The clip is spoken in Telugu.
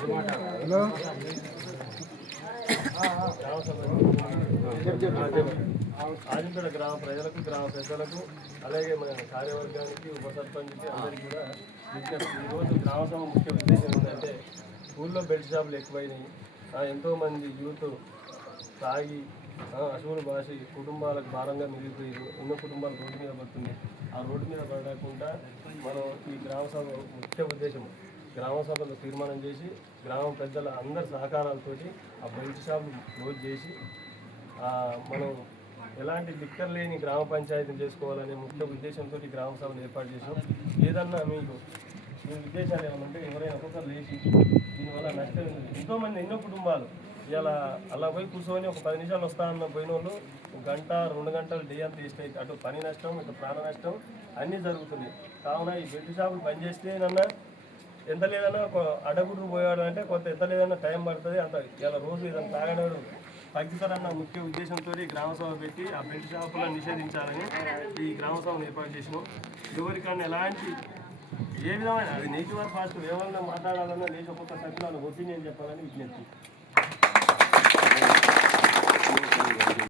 హలో ఆదింపేట గ్రామ ప్రజలకు గ్రామ పెద్దలకు అలాగే మన కార్యవర్గానికి ఉప సర్పంచ్కి అందరికీ కూడా విజ్ఞప్తి. ఈరోజు గ్రామ సభ ముఖ్య ఉద్దేశం ఏంటంటే ఊళ్ళో బెల్ట్ షాపులు ఎక్కువైనాయి. ఎంతోమంది యూత్ తాగి అశువులు బాసి కుటుంబాలకు భారంగా మిగిలిపోయారు. ఎన్నో కుటుంబాలు రోడ్డు మీద పడుతున్నాయి. ఆ రోడ్డు మీద పడకుండా మనం ఈ గ్రామ సభ ముఖ్య ఉద్దేశం గ్రామ సభలో తీర్మానం చేసి గ్రామ పెద్దల అందరి సహకారాలతోటి ఆ బెల్ట్ షాపులు క్లోజ్ చేసి మనం ఎలాంటి లిక్కర్ లేని గ్రామ పంచాయతీని చేసుకోవాలనే ముఖ్య ఉద్దేశంతో గ్రామ సభను ఏర్పాటు చేసాం. ఏదన్నా మీకు మీ ఉద్దేశాలు ఏమైనా ఉంటే ఎవరైనా ఒక్కొక్కరు లేచి దీనివల్ల నష్టం ఎంతోమంది ఎన్నో కుటుంబాలు ఇలా అలా పోయి కూర్చొని ఒక 10 నిమిషాలు వస్తానన్న పోయిన వాళ్ళు 1 గంట 2 గంటలు డే అంతా వేస్ట్ అయితే అటు పని నష్టం ఇటు ప్రాణ నష్టం అన్నీ జరుగుతున్నాయి. కావున ఈ బెల్ట్ షాపులు బంద్ చేస్తేనన్నా ఎంత లేదన్నా ఒక అడగుడు పోయాడు అంటే కొంత ఎంత లేదన్నా టైం పడుతుంది. అంత ఇలా రోజు ఏదైనా తాగడాడు తగ్గుతారన్న ముఖ్య ఉద్దేశంతో గ్రామ సభ పెట్టి ఆ బెల్ట్ షాపులను నిషేధించాలని ఈ గ్రామ సభను ఏర్పాటు చేసినాం. ఎవరికన్నా ఎలాంటి ఏ విధమైన అది నెగిటివ్ ఆర్ పాజిటివ్ ఏమన్నా మాట్లాడాలన్నా లేచి ఒక్కొక్క సభ్యులను ఒపీనియన్ చెప్పాలని విజ్ఞప్తి.